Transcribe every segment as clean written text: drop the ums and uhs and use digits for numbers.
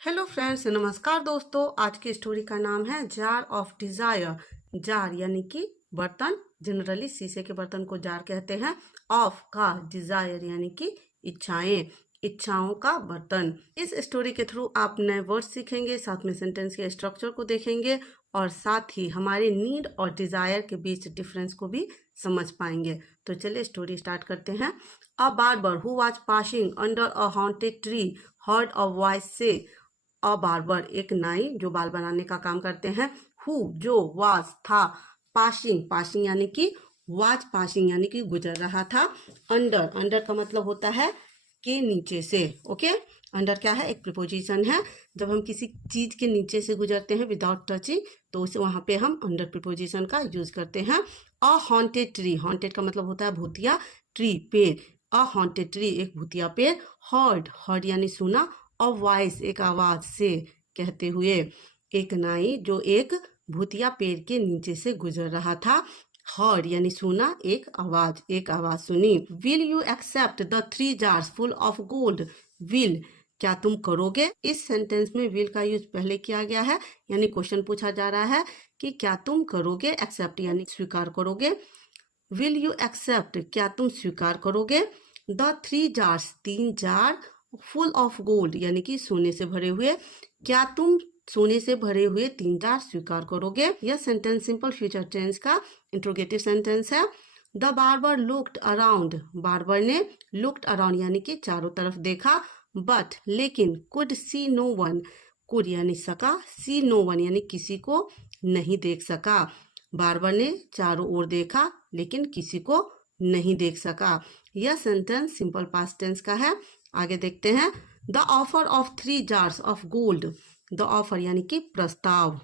Hello friends, नमस्कार दोस्तों। आज की स्टोरी का नाम है जार ऑफ डिजायर। जार यानी कि बर्तन, जनरली शीशे के बर्तन को जार कहते हैं। ऑफ का डिजायर यानी कि इच्छाएं, इच्छाओं का बर्तन। इस स्टोरी के थ्रू आप नए वर्ड सीखेंगे, साथ में सेंटेंस के स्ट्रक्चर को देखेंगे और साथ ही हमारे नीड और डिजायर के बीच डिफरेंस को भी समझ पाएंगे। तो चलिए स्टोरी स्टार्ट करते हैं। A barber who was passing under a haunted tree heard a voice से। अ बार्बर एक नाई जो बाल बनाने का काम करते हैं। हु जो, वाज था, पासिंग, पासिंग यानी कि वाज पासिंग यानी कि गुजर रहा था। अंडर, अंडर का मतलब होता है के नीचे से। ओके, अंडर क्या है? एक प्रिपोजिशन है। जब हम किसी चीज के नीचे से गुजरते हैं विदाउट टचिंग, तो उसे वहां पे हम अंडर प्रिपोजिशन का यूज करते हैं। अ हॉन्टेड ट्री, हॉन्टेड का मतलब होता है भूतिया, ट्री पेड़। अ हॉन्टेड ट्री एक भूतिया पेड़। हर्ड, हर्ड यानी सुना। अ वॉइस एक आवाज से, कहते हुए। एक नाई जो एक भूतिया पेड़ के नीचे से गुजर रहा था। हर्ड यानी सुना, एक आवाज सुनी। Will you accept the 3 jars full of gold. Will, क्या तुम करोगे? इस सेंटेंस में विल का यूज पहले किया गया है, यानी क्वेश्चन पूछा जा रहा है कि क्या तुम करोगे। एक्सेप्ट यानी स्वीकार करोगे। विल यू एक्सेप्ट, क्या तुम स्वीकार करोगे। The 3 jars, 3 jar full of gold यानी कि सोने से भरे हुए। क्या तुम सोने से भरे हुए 3 जार स्वीकार करोगे? यह सेंटेंस सिंपल फ्यूचर टेंस का इंट्रोगेटिव सेंटेंस है। The barber looked around, barber ने लुक्ड अराउंड यानी कि चारों तरफ देखा। बट लेकिन, could see no one, could यानी सका, सी नो वन यानी किसी को नहीं देख सका। बार्बर ने चारों ओर देखा लेकिन किसी को नहीं देख सका। यह सेंटेंस सिंपल पास्ट टेंस का है। आगे देखते हैं। The offer of 3 jars of gold. The offer यानी कि प्रस्ताव,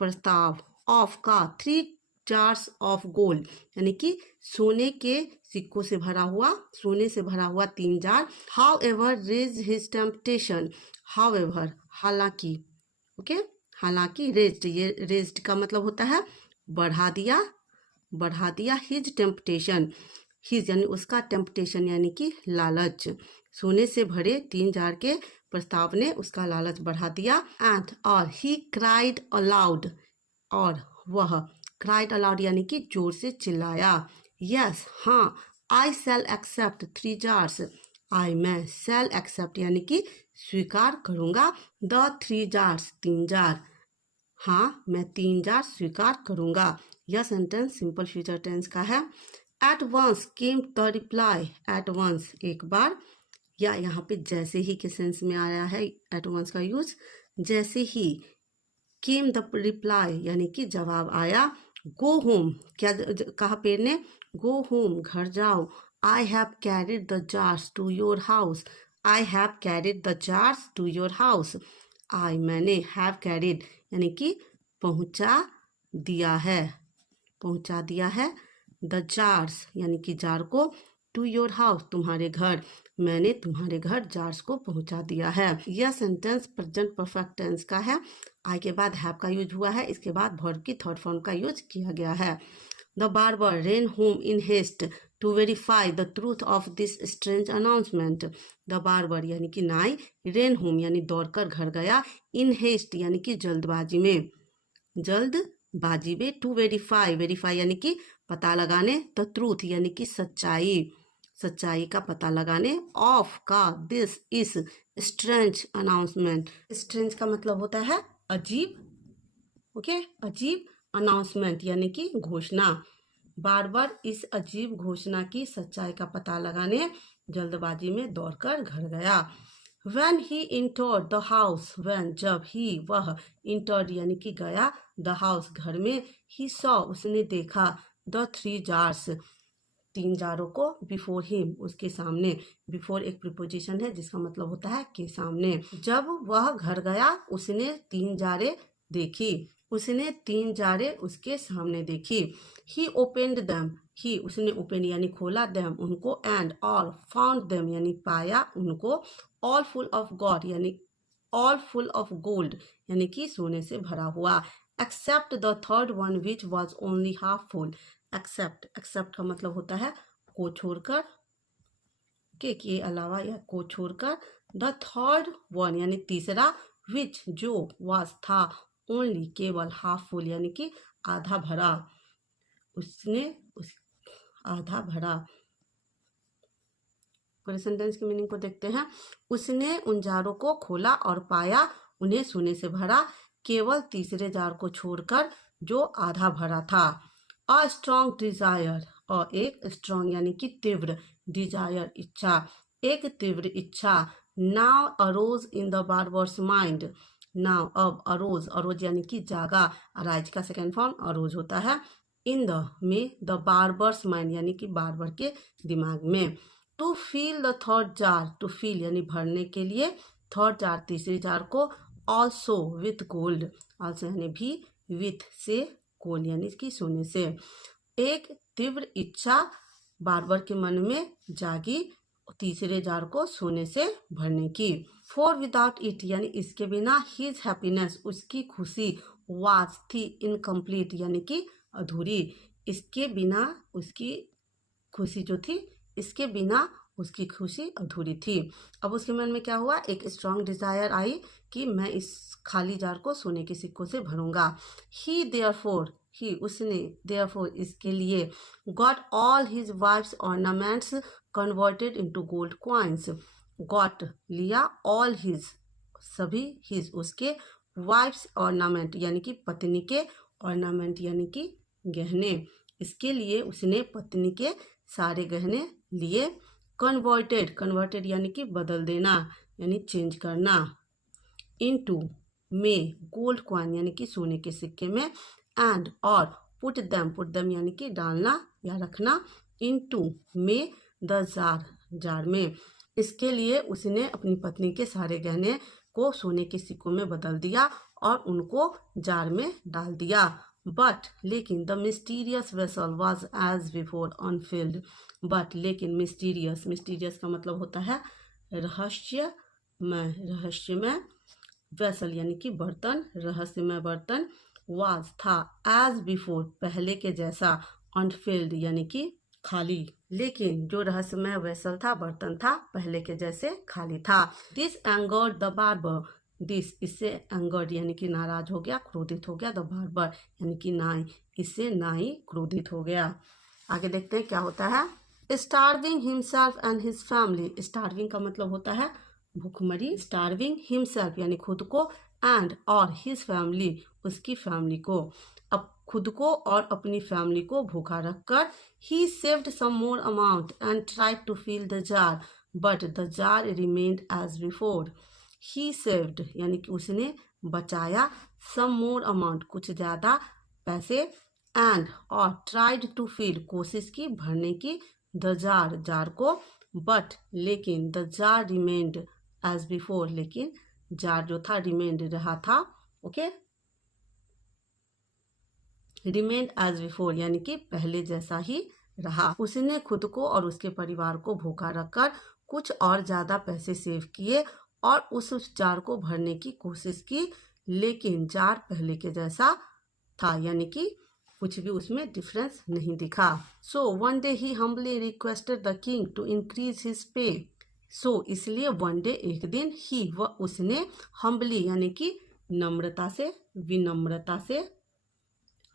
प्रस्ताव। ऑफ का 3 jars ऑफ गोल्ड यानी कि सोने के सिक्कों से भरा हुआ, सोने से भरा हुआ 3 jar. However raise his temptation, however हालांकि, ओके, हालांकि। रेज्ड, ये रेज्ड का मतलब होता है बढ़ा दिया, बढ़ा दिया। हिज टेम्पटेशन, हिज यानी उसका, टेम्पटेशन यानी कि लालच। सोने से भरे 3 जार के प्रस्ताव ने उसका लालच बढ़ा दिया। एंड और ही क्राइड अलाउड, और वह, क्राइड अलाउड यानी कि जोर से चिल्लाया। यस, हाँ। आई सेल एक्सेप्ट 3 jars, आई, मैं, सेल एक्सेप्ट यानी कि स्वीकार करूंगा। द 3 jars, 3 जार, हाँ मैं 3 जार स्वीकार करूंगा। यह सेंटेंस सिंपल फ्यूचर टेंस का है। At once came the reply, at once एक बार, या यहाँ पे जैसे ही के सेंस में आया है एट वंस का यूज। जैसे ही, केम द रिप्लाई यानी कि जवाब आया। गो होम, क्या कहा पेड़ ने? गो होम, घर जाओ। I have carried the jars to your house, I have carried the jars to your house. I, मैंने, हैव कैरिड यानी कि पहुंचा दिया है, पहुंचा दिया है। द जार्स यानी कि जार को, टू योर हाउस तुम्हारे घर, मैंने तुम्हारे घर जार्स को पहुंचा दिया है। यह सेंटेंस प्रेजेंट परफेक्ट टेंस का है। आई के बाद हैव का यूज हुआ है, इसके बाद वर्ब की थर्ड फॉर्म का यूज किया गया है। The barber ran home in haste to verify the truth of this strange announcement. The barber यानी कि नाई, रेन होम यानी दौड़कर घर गया, इन हेस्ट यानी कि जल्दबाजी में, जल्दबाजी में। टू वेरीफाई, वेरीफाई यानी कि पता लगाने। द ट्रूथ यानी कि सच्चाई, सच्चाई का पता लगाने। ऑफ का दिस, इस, स्ट्रेंज अनाउंसमेंट, स्ट्रेंज का मतलब होता है अजीब, ओके, अजीब। अनाउंसमेंट यानी कि घोषणा। बार बार इस अजीब घोषणा की सच्चाई का पता लगाने जल्दबाजी में दौड़कर घर गया। When he entered the house, when जब ही, वह, entered यानी कि गया, the house घर में, he saw उसने देखा, the 3 jars 3 जारों को, बिफोर हिम उसके सामने। बिफोर एक प्रिपोजिशन है जिसका मतलब होता है के सामने। जब वह घर गया उसने 3 जारें देखी, उसने 3 जारें उसके सामने देखी। ही ओपेंड देम, ही उसने ओपन यानी खोला, देम उनको, एंड और फाउंड देम यानी पाया उनको, ऑल फुल ऑफ गॉड यानी ऑल फुल ऑफ गोल्ड यानी कि सोने से भरा हुआ। Except the third one which was only half full. Except, except का मतलब होता है को छोड़कर, के अलावा या को छोड़कर। द थर्ड वन यानी तीसरा, विच जो, वाज था, ओनली केवल, हाफ फुल यानी कि आधा भरा, उसने उस आधा भरा। पूरे सेंटेंस के मीनिंग को देखते हैं। उसने उन जारों को खोला और पाया उन्हें सोने से भरा, केवल तीसरे जार को छोड़कर जो आधा भरा था। अ स्ट्रॉन्ग डिजायर, और एक स्ट्रॉन्ग यानी कि तीव्र, डिजायर इच्छा, एक तीव्र इच्छा। Now arose in the barber's mind, now अब, अरोज, अरोज यानी कि जागा, अराइज का सेकेंड फॉर्म अरोज होता है। इन द में, द बार्बर्स माइंड यानी कि बार्बर के दिमाग में। To fill the third jar, to fill यानी भरने के लिए, थर्ड जार तीसरी जार को, ऑल्सो विथ गोल्ड, ऑल्सो यानी भी, विथ से, गोल्ड यानी कि सोने से। एक तीव्र इच्छा बार्बर के मन में जागी तीसरे जार को सोने से भरने की। फॉर विदाउट इट यानी इसके बिना, हिज हैप्पीनेस उसकी खुशी, वाज थी, इनकम्प्लीट यानी कि अधूरी, इसके बिना उसकी खुशी जो थी, इसके बिना उसकी खुशी अधूरी थी। अब उसके मन में क्या हुआ, एक स्ट्रॉन्ग डिजायर आई कि मैं इस खाली जार को सोने के सिक्कों से भरूंगा। ही देयरफॉर, ही उसने, देयरफॉर इसके लिए, got all his wives ornaments converted into gold coins, got लिया, ऑल हिज सभी, हिज उसके, वाइफ्स ऑर्नामेंट यानी कि पत्नी के, ऑर्नामेंट यानी कि गहने, इसके लिए उसने पत्नी के सारे गहने लिए। कन्वर्टेड, कन्वर्टेड यानी कि बदल देना यानी चेंज करना। इनटू में, गोल्ड कॉइन यानी कि सोने के सिक्के में। एंड और, पुट देम यानी कि डालना या रखना। इनटू में, द जार, जार में, इसके लिए उसने अपनी पत्नी के सारे गहने को सोने के सिक्कों में बदल दिया और उनको जार में डाल दिया। बट लेकिन, the mysterious vessel was as before unfilled, but लेकिन, मिस्टीरियस, मिस्टीरियस का मतलब होता है रहस्यमय, रहस्यमय, वेसल यानी कि बर्तन, रहस्यमय बर्तन, वाज था, एज बिफोर पहले के जैसा, अनफिल्ड यानी कि खाली, लेकिन जो रहस्यमय वेसल था, बर्तन था, पहले के जैसे खाली था। This angered the barber, this इससे एंगर्ड यानी कि नाराज हो गया, क्रोधित हो गया, द बार्बर यानी कि नाई, इससे नाई क्रोधित हो गया। आगे देखते हैं क्या होता है। Starving himself and his family, starving का मतलब होता है भूखमरी, स्टार्विंग हिमसेल्फ यानी खुद को, एंड और, हिज फैमिली उसकी फैमिली को, अब खुद को और अपनी फैमिली को भूखा रखकर, he saved some more amount and tried to fill the jar but the jar remained as before. He saved यानी कि उसने बचाया, सम मोर अमाउंट कुछ ज़्यादा पैसे, एंड और, ट्राइड टू फिल कोशिश की भरने की, द जार जार को, बट लेकिन, the jar remained as before लेकिन जार जो था रिमेन्ड रहा था, ओके, रिमेन्ड एज बिफोर यानी कि पहले जैसा ही रहा। उसने खुद को और उसके परिवार को भूखा रखकर कुछ और ज़्यादा पैसे सेव किए और उस जार को भरने की कोशिश की, लेकिन जार पहले के जैसा था यानी कि कुछ भी उसमें डिफरेंस नहीं दिखा। So one day he humbly requested the king to increase his pay, so इसलिए वन डे एक दिन, ही वह उसने, हम्बली यानी कि नम्रता से, विनम्रता से,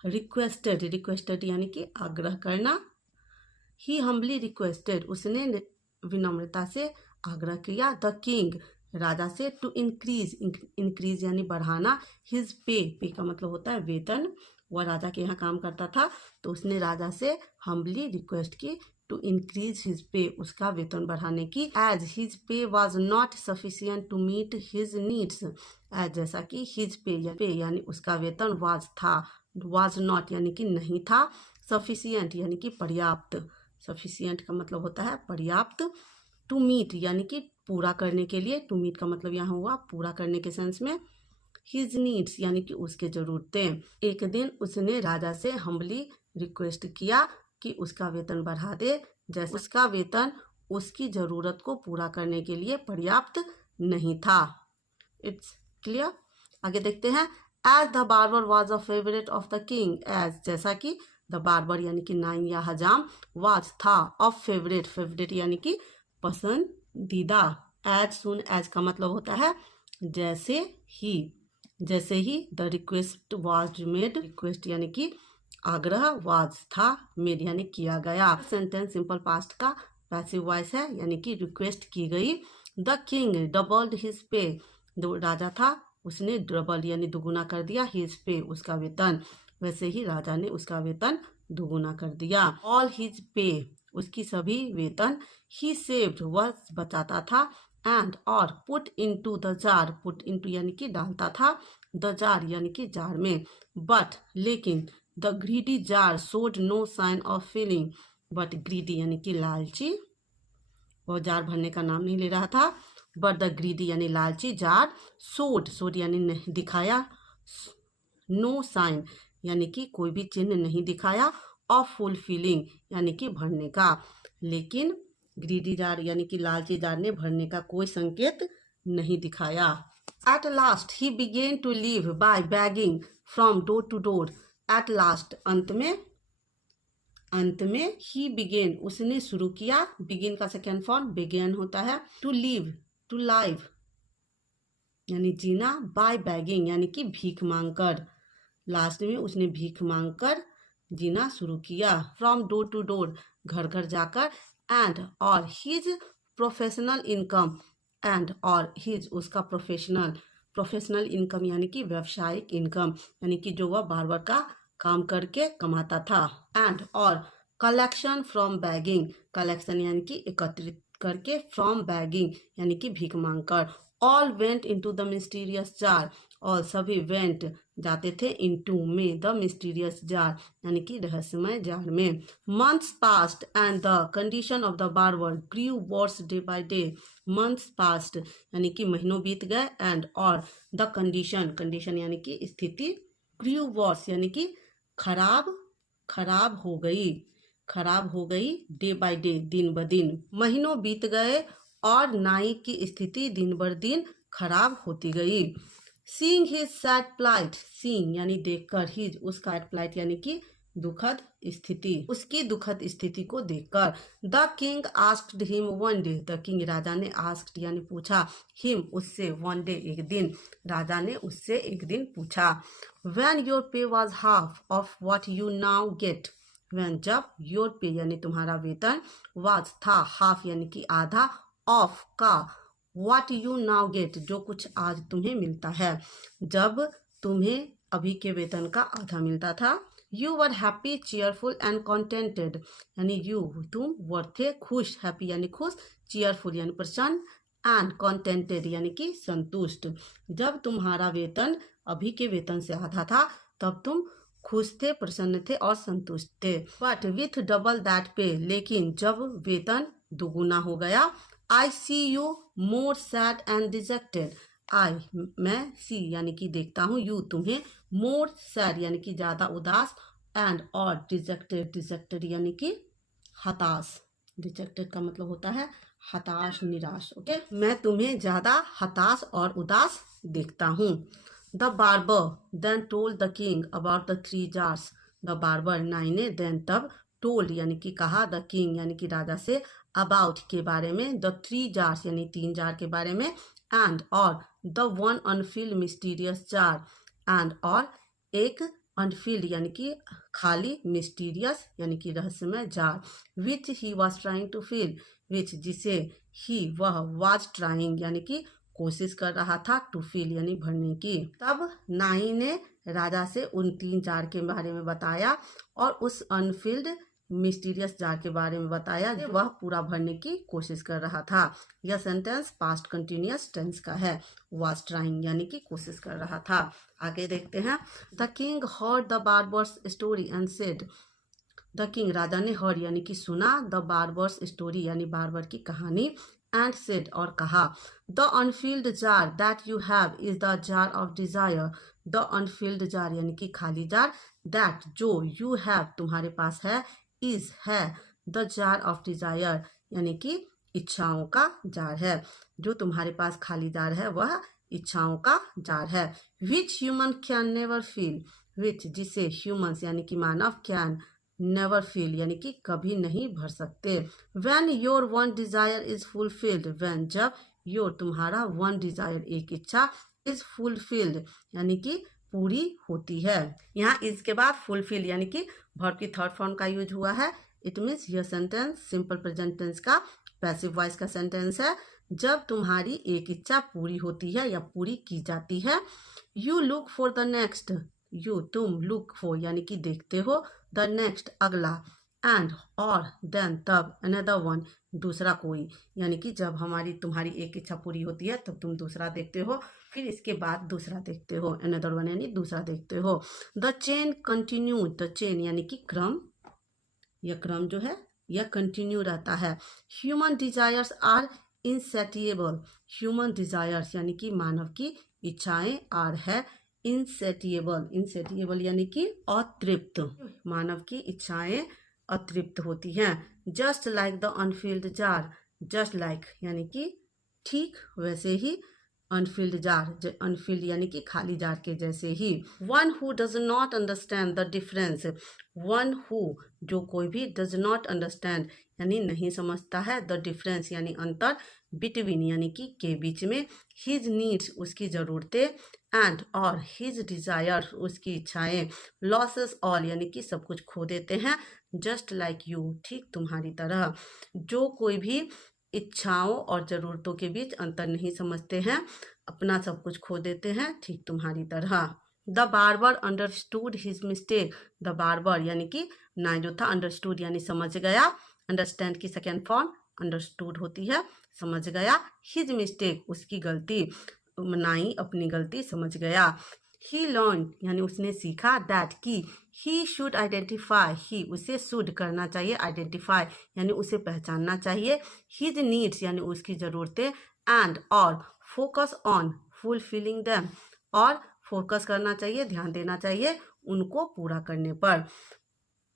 रिक्वेस्टेड, रिक्वेस्टेड यानी कि आग्रह करना, ही हम्बली रिक्वेस्टेड उसने विनम्रता से आग्रह किया, द किंग राजा से, टू इंक्रीज, इंक्रीज यानी बढ़ाना, हिज पे, पे का मतलब होता है वेतन, वह राजा के यहाँ काम करता था तो उसने राजा से हम्बली रिक्वेस्ट की टू इंक्रीज हिज पे, उसका वेतन बढ़ाने की, as his pay was not sufficient to meet his needs, as जैसा कि हिज पे यानी उसका वेतन, वाज था, वाज नॉट यानी कि नहीं था, सफिशिएंट यानी कि पर्याप्त, सफिशिएंट का मतलब होता है पर्याप्त, टू मीट यानी कि पूरा करने के लिए, टू मीट का मतलब यहाँ हुआ पूरा करने के सेंस में, हिज नीड्स यानी कि उसके ज़रूरतें। एक दिन उसने राजा से हम्बली रिक्वेस्ट किया कि उसका वेतन बढ़ा दे, जैसे उसका वेतन उसकी ज़रूरत को पूरा करने के लिए पर्याप्त नहीं था। It's clear. आगे देखते हैं। As the barber was a favourite of the king, as जैसा कि, द बार्बर यानी कि नाई या हजाम, वाज था, ऑफ फेवरेट, फेवरेट यानी कि पसंदीदा, एज सुन एज का मतलब होता है जैसे ही, जैसे ही। The request was made, request यानी कि आग्रह, वाज था, मेड यानी किया गया। सेंटेंस सिंपल पास्ट का पैसिव वॉइस है यानी कि रिक्वेस्ट की गई। The king doubled his pay, राजा था उसने डबल यानी दुगुना कर दिया हिज पे, उसका वेतन, वैसे ही राजा ने उसका वेतन दुगुना कर दिया। ऑल हिज पे, उसकी सभी वेतन। ही सेव्ड, वह बचाता था। एंड और put into the jar, put into यानी कि डालता था, द जार यानी कि जार में। बट लेकिन the greedy jar showed no sign of filling, but greedy यानी कि लालची, वह जार भरने का नाम नहीं ले रहा था। बट द ग्रीडी यानी लालची जार, शोड, शोड यानी नहीं दिखाया, नो साइन यानी कि कोई भी चिन्ह नहीं दिखाया, ऑफ फुलफिलिंग यानी कि भरने का। लेकिन ग्रीडी जार यानी कि लालची जार ने भरने का कोई संकेत नहीं दिखाया। At last he began to live by begging from door to door. At last, अंत में, अंत में। ही बिगेन, उसने शुरू किया। बिगिन का सेकेंड फॉर्म बिगेन होता है। टू लिव, टू लाइव यानी जीना। बाय बैगिंग यानी कि भीख मांगकर, लास्ट में उसने भीख मांगकर जीना शुरू किया। फ्रॉम डोर टू डोर, घर घर जाकर। एंड और हिज प्रोफेशनल इनकम, एंड और हिज उसका प्रोफेशनल, प्रोफेशनल इनकम यानी कि व्यावसायिक इनकम, यानी कि जो वह बार्बर का काम करके कमाता था। एंड और कलेक्शन फ्रॉम बैगिंग, कलेक्शन यानी कि एकत्रित करके, फ्रॉम बैगिंग यानी कि भीख मांगकर। All went into the mysterious jar, और सभी वेंट जाते थे, इनटू में, द मिस्टीरियस जार यानी कि रहस्यमय जार में। Months passed and the condition of the barber grew worse day by day. Months passed यानी कि महीनों बीत गए, एंड और द कंडीशन, कंडीशन यानी कि स्थिति, ग्रीव वर्स यानी कि खराब, खराब हो गई, खराब हो गई, डे बाय डे दिन ब दिन, महीनों बीत गए और नाई की स्थिति दिन ब दिन खराब होती गई। Seeing his sad plight, seeing यानी देखकर, हिज उसका सैड प्लाइट यानी कि दुखद स्थिति, उसकी दुखद स्थिति को देखकर। The king asked him one day, the king राजा ने, आस्क्ड यानी पूछा, हिम उससे, वन डे एक दिन, राजा ने उससे एक दिन पूछा। व्हेन योर पे was half of what you now get, when जब, योर पे यानी तुम्हारा वेतन, वाज था, हाफ यानी कि आधा, ऑफ का, व्हाट यू नाउ गेट जो कुछ आज तुम्हें मिलता है, जब तुम्हें अभी के वेतन का आधा मिलता था। You were happy, cheerful and contented, यानी यू तुम, वर थे खुश, हैप्पी यानी खुश, चीयरफुल यानी प्रसन्न, एंड कॉन्टेंटेड यानी कि संतुष्ट। जब तुम्हारा वेतन अभी के वेतन से आधा था तब तुम खुश थे, प्रसन्न थे और संतुष्ट थे। बट विथ डबल दैट पे, लेकिन जब वेतन दुगुना हो गया, I see you more sad and dejected, I मैं, सी यानी कि देखता हूँ, यू तुम्हें, मोर सैड यानी कि ज्यादा उदास, एंड और डिजेक्टेड, डिजेक्टेड यानी कि हताश, डिजेक्टेड का मतलब होता है हताश, निराश। ओके, मैं तुम्हें ज्यादा हताश और उदास देखता हूँ। The barber then told the king about the 3 jars, the barber नाई ने, देन तब, टोल्ड यानी कि कहा, द किंग यानी कि राजा से, अबाउट के बारे में, द 3 जार्स यानी 3 जार के बारे में, एंड और the one Anfield mysterious jar, and और एक अनफिल्ड यानी कि खाली, मिस्टीरियस यानी कि रहस्यमय jar, which he was trying to fill, which जिसे, ही वह, वॉज ट्राइंग यानी कि कोशिश कर रहा था, टू फिल यानी भरने की। तब नाई ने राजा से उन 3 जार के बारे में बताया और उस अनफिल्ड मिस्टीरियस जार के बारे में बताया जो वह पूरा भरने की कोशिश कर रहा था। यह सेंटेंस पास्ट कंटिन्यूअस टेंस का है, वाज ट्राइंग यानी कि कोशिश कर रहा था। आगे देखते हैं। The king heard the barber's story and said, the king राजा ने हर्ड यानी कि सुना, द बार्बर्स स्टोरी यानी बार्बर की कहानी, एंड सेड और कहा, the unfilled jar that you have is the jar of desire, the unfilled jar यानी कि खाली जार, दैट जो, यू हैव तुम्हारे पास है, इज है, द जार ऑफ डिजायर यानी कि इच्छाओं का जार है, जो तुम्हारे पास खाली जार है वह इच्छाओं का जार है। Which human can never feel, which जिसे, ह्यूमंस यानी कि मानव, कैन नेवर फील यानी कि कभी नहीं भर सकते। When your one desire is fulfilled, when जब, योर तुम्हारा वन डिजायर एक इच्छा इज फुलफिल्ड यानी कि पूरी होती है। यहाँ इसके बाद फुलफिल यानी कि वर्ब की थर्ड फॉर्म का यूज हुआ है। इट मीन्स यह सेंटेंस सिंपल प्रेजेंट टेंस का पैसिव वॉइस का सेंटेंस है। जब तुम्हारी एक इच्छा पूरी होती है या पूरी की जाती है। You look for the next, you तुम, लुक फॉर यानी कि देखते हो, द नेक्स्ट अगला, एंड और देन तब, अनदर वन दूसरा कोई, यानी कि जब तुम्हारी एक इच्छा पूरी होती है तब तुम दूसरा देखते हो, फिर इसके बाद दूसरा देखते हो, अनदर वन यानी दूसरा देखते हो। The chain continue, the chain यानी कि क्रम, यह क्रम जो है यह कंटिन्यू रहता है। Human desires are insatiable, human desires यानी कि मानव की इच्छाएं आर है इनसेटिएबल, इनसेटिएबल यानी कि अतृप्त, मानव की इच्छाएं अतृप्त होती हैं। Just like the unfilled jar, just like यानी कि ठीक वैसे ही, अनफिल्ड जार, अनफिल्ड यानी कि खाली जार के जैसे ही। One who does not understand the difference, one who जो कोई भी, डज नॉट अंडरस्टैंड यानी नहीं समझता है, द डिफरेंस यानी अंतर, बिटवीन यानी कि के बीच में, हिज नीड्स उसकी ज़रूरतें, एंड और हिज डिज़ायर उसकी इच्छाएं, लॉसेस ऑल यानी कि सब कुछ खो देते हैं, जस्ट लाइक यू ठीक तुम्हारी तरह। जो कोई भी इच्छाओं और ज़रूरतों के बीच अंतर नहीं समझते हैं, अपना सब कुछ खो देते हैं ठीक तुम्हारी तरह। The barber understood his mistake, the barber यानी कि नाई जो था, अंडरस्टूड यानी समझ गया, अंडरस्टैंड की सेकेंड फॉर्म अंडरस्टूड होती है, समझ गया, हिज मिस्टेक उसकी गलती, नाई अपनी गलती समझ गया। ही लर्न यानी उसने सीखा, दैट की ही शुड आइडेंटिफाई, ही उसे शुड करना चाहिए, आइडेंटिफाई यानी उसे पहचानना चाहिए, हिज नीड्स यानी उसकी ज़रूरतें, एंड और फोकस ऑन फुलफिलिंग दैम और फोकस करना चाहिए, ध्यान देना चाहिए उनको पूरा करने पर।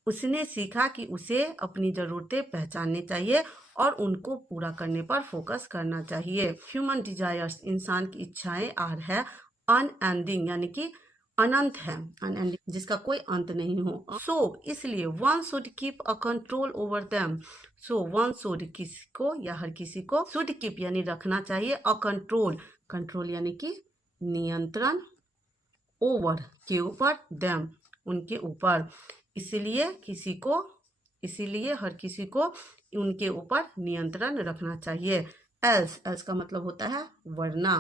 उसने सीखा कि उसे अपनी ज़रूरतें पहचाननी चाहिए और उनको पूरा करने पर फोकस करना चाहिए। ह्यूमन डिजायर्स इंसान की इच्छाएं आर है अनएंडिंग यानी कि अनंत है, अनएंडिंग जिसका कोई अंत नहीं हो। सो इसलिए one should keep a control over them, so one should किसी को या हर किसी को, शुड कीप यानी रखना चाहिए, अ कंट्रोल, कंट्रोल यानी कि नियंत्रण, ओवर के ऊपर, देम उनके ऊपर, इसलिए हर किसी को उनके ऊपर नियंत्रण रखना चाहिए। एल्स, एल्स का मतलब होता है वरना,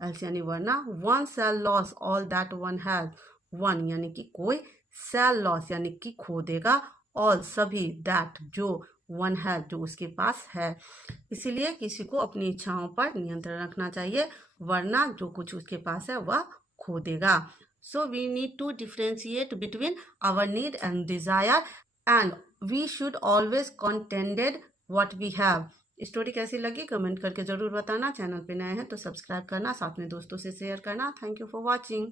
एल्स यानी वरना। One shall loss all that one has, one यानी कि कोई, शैल लॉस यानी कि खो देगा, ऑल सभी, दैट जो, वन है जो उसके पास है। इसीलिए किसी को अपनी इच्छाओं पर नियंत्रण रखना चाहिए, वरना जो कुछ उसके पास है वह खो देगा। So we need to differentiate between our need and desire, and we should always contented what we have. Story कैसी लगी कमेंट करके ज़रूर बताना। चैनल पे नए हैं तो सब्सक्राइब करना, साथ में दोस्तों से शेयर करना। Thank you for watching.